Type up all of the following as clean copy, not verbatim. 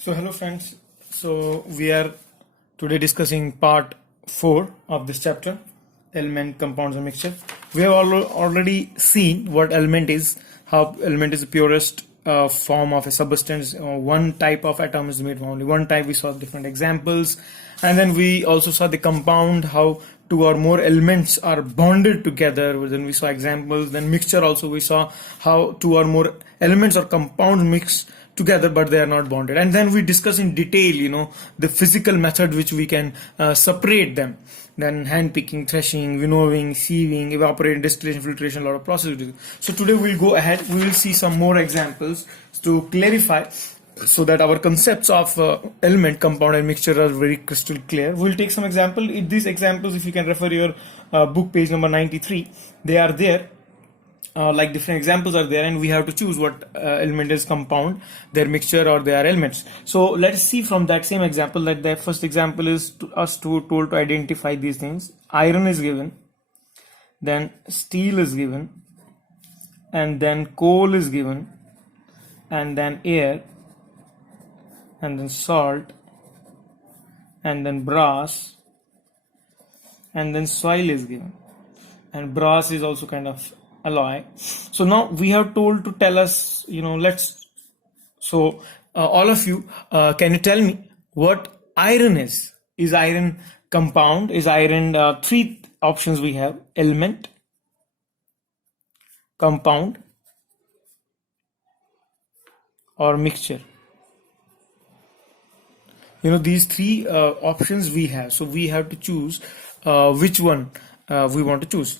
So hello friends. So we are today discussing part 4 of this chapter, element, compounds and mixture. We have already seen what element is, how element is the purest form of a substance. One type of atom is made from only one type. We saw different examples, and then we also saw the compound, how two or more elements are bonded together. Then we saw examples. Then mixture also we saw how two or more elements or compounds mix together but they are not bonded, and then we discuss in detail the physical method which we can separate them, then hand picking, threshing, winnowing, sieving, evaporating, distillation, filtration, a lot of processes. So today we'll go ahead, we will see some more examples to clarify so that our concepts of element, compound and mixture are very crystal clear. We'll take some example. These examples, if you can refer your book page number 93, they are there. Like different examples are there, and we have to choose what element is compound, their mixture, or their elements. So let's see from that same example that the first example is told to identify these things. Iron is given, then steel is given, and then coal is given, and then air, and then salt, and then brass, and then soil is given, and brass is also kind of alloy. So now we have told to tell us, all of you, can you tell me what iron is? Is iron compound? Is iron three options we have: element, compound, or mixture? These three options we have, so we have to choose which one we want to choose.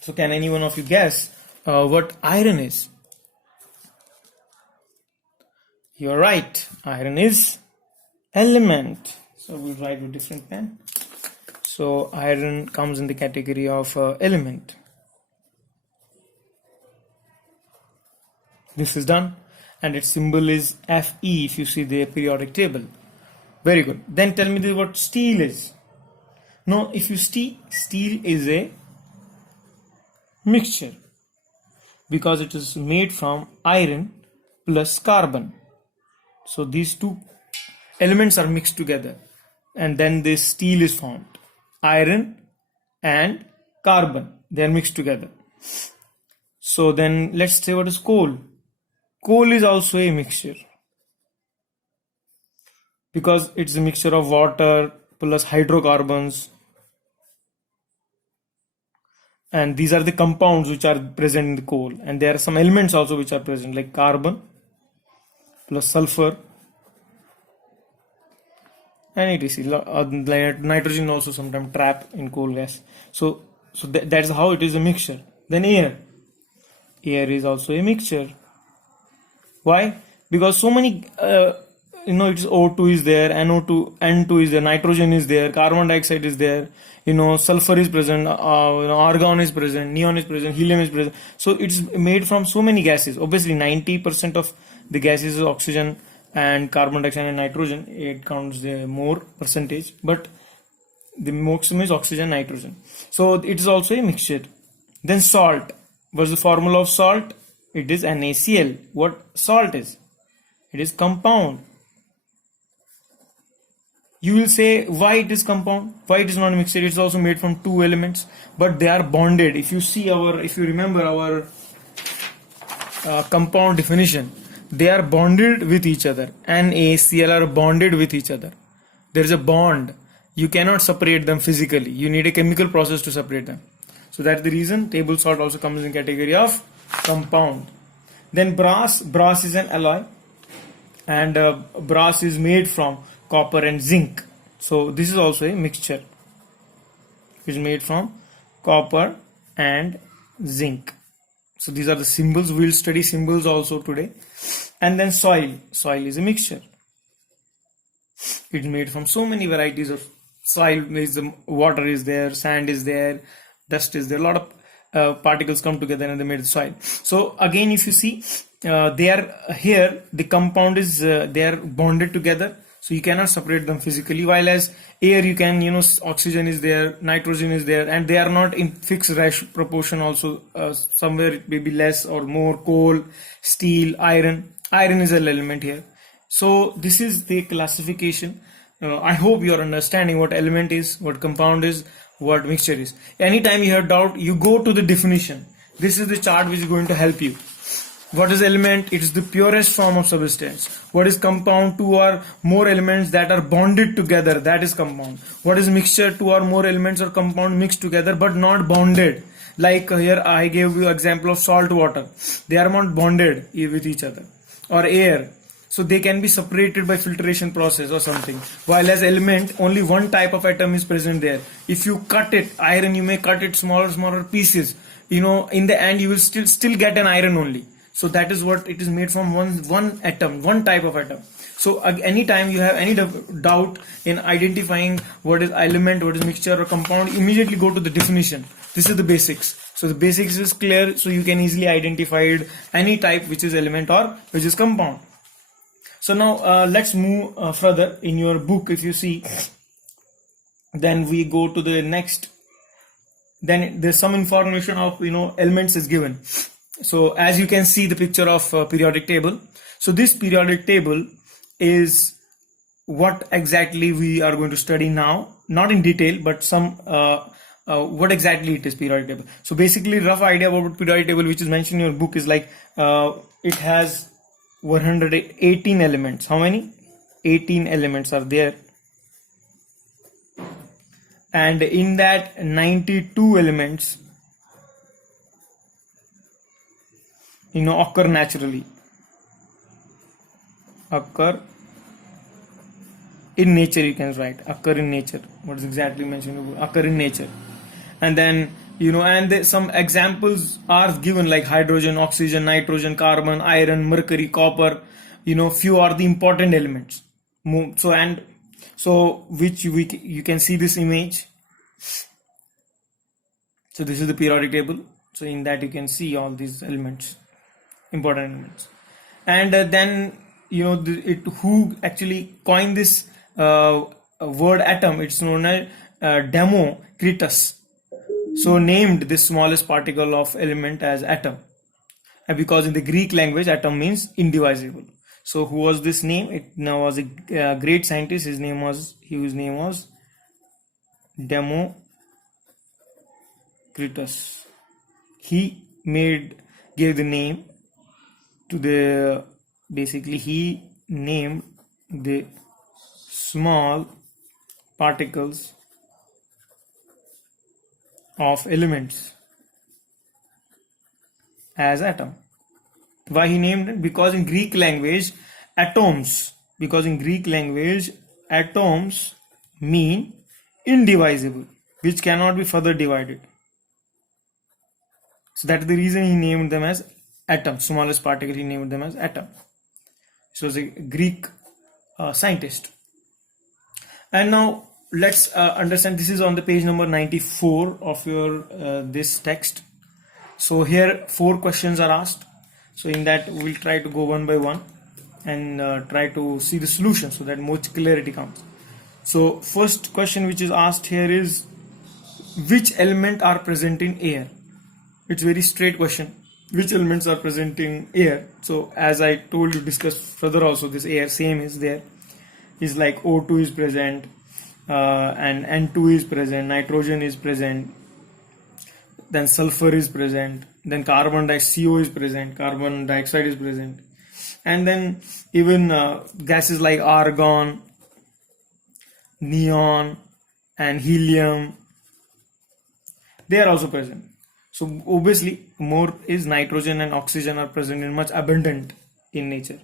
So can any one of you guess what iron is? You're right, iron is element. So we'll write with different pen. So iron comes in the category of element. This is done, and its symbol is Fe if you see the periodic table. Very good. Then tell me what steel is. Now if you see, steel is a mixture because it is made from iron plus carbon. So these two elements are mixed together, and then this steel is formed. Iron and carbon, they are mixed together. So then let's say what is coal. Coal is also a mixture because it's a mixture of water plus hydrocarbons, and these are the compounds which are present in the coal, and there are some elements also which are present, like carbon plus sulfur and etc. Nitrogen also sometimes trap in coal gas. So that's how it is a mixture. Then air is also a mixture. Why? Because so many it's O2 is there, NO2, N2 is there, nitrogen is there, carbon dioxide is there, sulfur is present, argon is present, neon is present, helium is present. So it's made from so many gases. Obviously 90% of the gases is oxygen and carbon dioxide and nitrogen. It counts the more percentage, but the maximum is oxygen, nitrogen. So it is also a mixture. Then salt. What's the formula of salt? It is NaCl. What salt is? It is compound. You will say why it is compound, why it is not a mixture. It's also made from two elements, but they are bonded. If you remember our compound definition, they are bonded with each other. NaCl are bonded with each other. There is a bond. You cannot separate them physically. You need a chemical process to separate them. So that's the reason table salt also comes in category of compound. Then brass is an alloy, and brass is made from copper and zinc. So this is also a mixture. It's made from copper and zinc. So these are the symbols. We'll study symbols also today. And then soil is a mixture. It's made from so many varieties of soil. Water is there, sand is there, dust is there, a lot of particles come together and they made the soil. So again, if you see, they are here, the compound is they are bonded together, so you cannot separate them physically. While as air, you can, oxygen is there, nitrogen is there, and they are not in fixed ratio proportion also. Somewhere it may be less or more. Coal, steel, iron is an element here. So this is the classification. I hope you are understanding what element is, what compound is, what mixture is. Anytime you have doubt, you go to the definition. This is the chart which is going to help you. What is element? It is the purest form of substance. What is compound? Two or more elements that are bonded together, that is compound. What is mixture? Two or more elements or compound mixed together but not bonded. Like here I gave you example of salt water. They are not bonded with each other. Or air. So they can be separated by filtration process or something. While as element, only one type of atom is present there. If you cut it, iron, you may cut it smaller pieces. In the end you will still get an iron only. So that is what it is made from, one atom, one type of atom. So anytime you have any doubt in identifying what is element, what is mixture or compound, immediately go to the definition. This is the basics. So the basics is clear, so you can easily identify any type which is element or which is compound. So now let's move further in your book. If you see, then we go to the next. Then there's some information of elements is given. So as you can see the picture of periodic table. So this periodic table is what exactly we are going to study now, not in detail, but some what exactly it is, periodic table. So basically rough idea about periodic table which is mentioned in your book is like it has 118 elements. How many? 18 elements are there, and in that 92 elements occur naturally, occur in nature. You can write occur in nature. What is exactly mentioned? Occur in nature. And then and some examples are given like hydrogen, oxygen, nitrogen, carbon, iron, mercury, copper. Few are the important elements. So which you can see this image. So this is the periodic table. So in that you can see all these elements, important elements. And then who actually coined this word atom? It's known as Democritus. So named this smallest particle of element as atom, and because in the Greek language atom means indivisible. So who was this name? It now was a great scientist. His name was Democritus. He gave the name to the, basically he named the small particles of elements as atom. Why he named it? Because in Greek language atoms mean indivisible, which cannot be further divided. So that is the reason he named them as atom. Smallest particle, he named them as atom. So was a Greek scientist. And now let's understand. This is on the page number 94 of your this text. So here 4 questions are asked. So in that we'll try to go one by one and try to see the solution so that much clarity comes. So first question which is asked here is, which element are present in air? It's very straight question. Which elements are present in air? So as I told you, discuss further also, this air same is there. Is like O2 is present, and N2 is present, nitrogen is present, then sulfur is present, then carbon dioxide, CO is present, carbon dioxide is present, and then even gases like argon, neon and helium, they are also present. So obviously more is nitrogen and oxygen are present in much abundant in nature.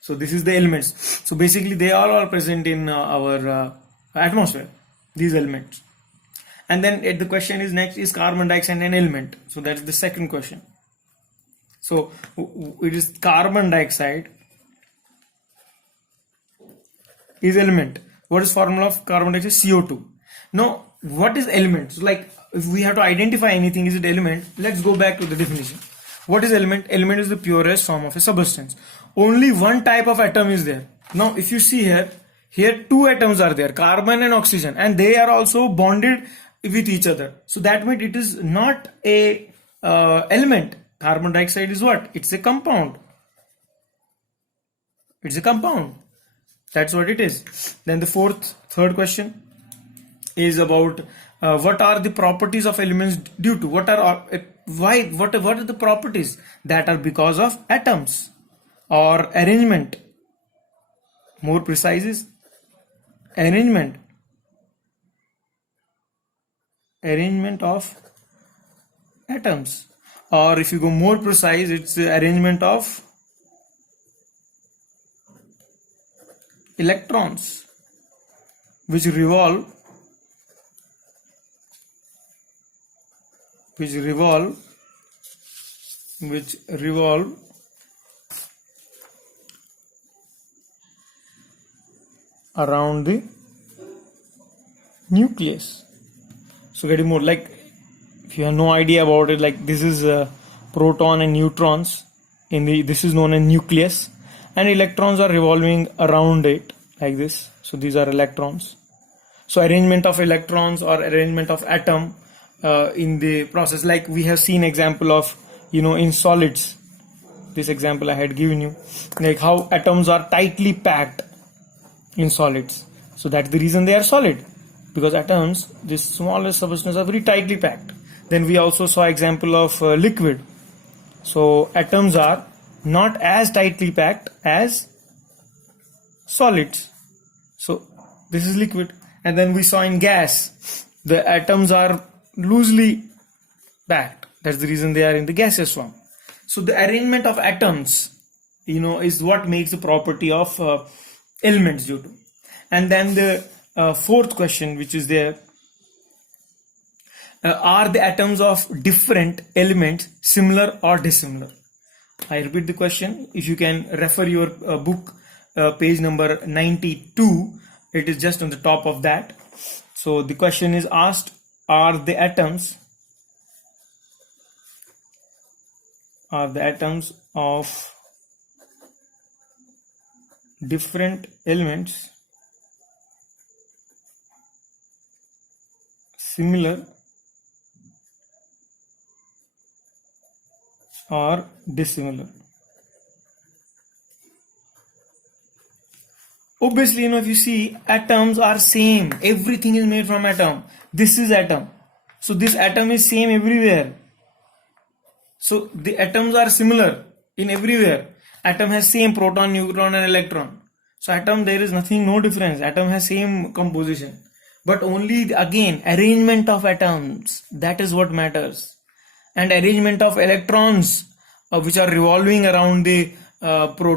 So this is the elements. So basically they all are present in our atmosphere, these elements. And then the question is next, is carbon dioxide an element? So that's the second question. So it is carbon dioxide is element. What is formula of carbon dioxide? CO2. Now what is element? So like if we have to identify anything, is it element? Let's go back to the definition. What is element? Element is the purest form of a substance. Only one type of atom is there. Now if you see here 2 atoms are there, carbon and oxygen, and they are also bonded with each other. So that means it is not a element. Carbon dioxide is what? It's a compound. It's a compound. That's what it is. Then the third question is about what are the properties of elements due to? What are the properties that are because of atoms or arrangement? More precise is arrangement of atoms, or if you go more precise, it's the arrangement of electrons which revolve around the nucleus. So getting more, like, if you have no idea about it, like this is proton and neutrons this is known as nucleus, and electrons are revolving around it like this. So these are electrons. So arrangement of electrons or arrangement of atom in the process, like we have seen example of, in solids. This example I had given you, like how atoms are tightly packed in solids. So that's the reason they are solid, because atoms, this smallest substance, are very tightly packed. Then we also saw example of liquid. So atoms are not as tightly packed as solids. So this is liquid. And then we saw in gas, the atoms are loosely packed. That's the reason they are in the gaseous form. So the arrangement of atoms, is what makes the property of elements due to. And then the fourth question, which is there, are the atoms of different elements similar or dissimilar? I repeat the question. If you can refer your book, page number 92, it is just on the top of that. So the question is asked, are the atoms of different elements similar or dissimilar? Obviously, if you see, atoms are same. Everything is made from atom. This is atom. So this atom is same everywhere. So the atoms are similar in everywhere. Atom has same proton, neutron and electron. So atom, there is nothing, no difference. Atom has same composition. But only, again, arrangement of atoms, that is what matters. And arrangement of electrons, which are revolving around the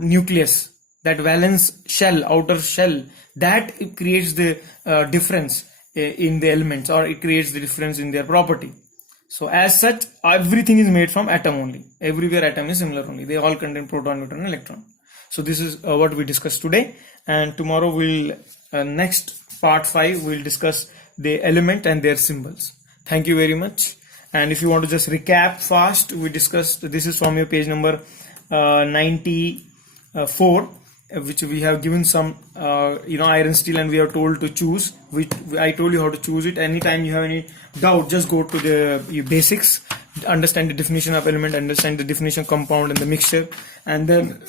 nucleus, that valence shell, outer shell, that it creates the difference in the elements, or it creates the difference in their property. So as such, everything is made from atom only. Everywhere atom is similar only. They all contain proton, neutron and electron. So this is what we discussed today, and tomorrow we'll next part 5 we'll discuss the element and their symbols. Thank you very much. And if you want to just recap fast, we discussed, this is from your page number 94, which we have given some iron, steel, and we are told to choose, which I told you how to choose it. Anytime you have any doubt, just go to the basics, understand the definition of element, understand the definition of compound and the mixture, and then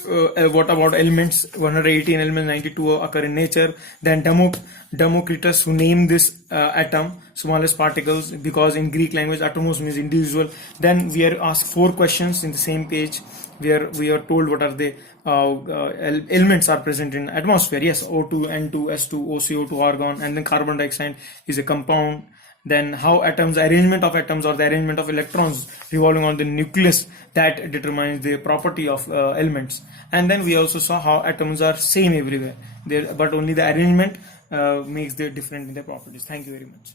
what about elements? 118 elements, 92 occur in nature. Then Democritus, who named this atom, smallest particles, because in Greek language atomos means individual. Then we are asked 4 questions in the same page, where we are told what are the elements are present in atmosphere. Yes, O2, N2, S2, OCO2, argon, and then carbon dioxide is a compound. Then how atoms, arrangement of atoms or the arrangement of electrons revolving on the nucleus, that determines the property of elements. And then we also saw how atoms are same everywhere, but only the arrangement makes them different in their properties. Thank you very much.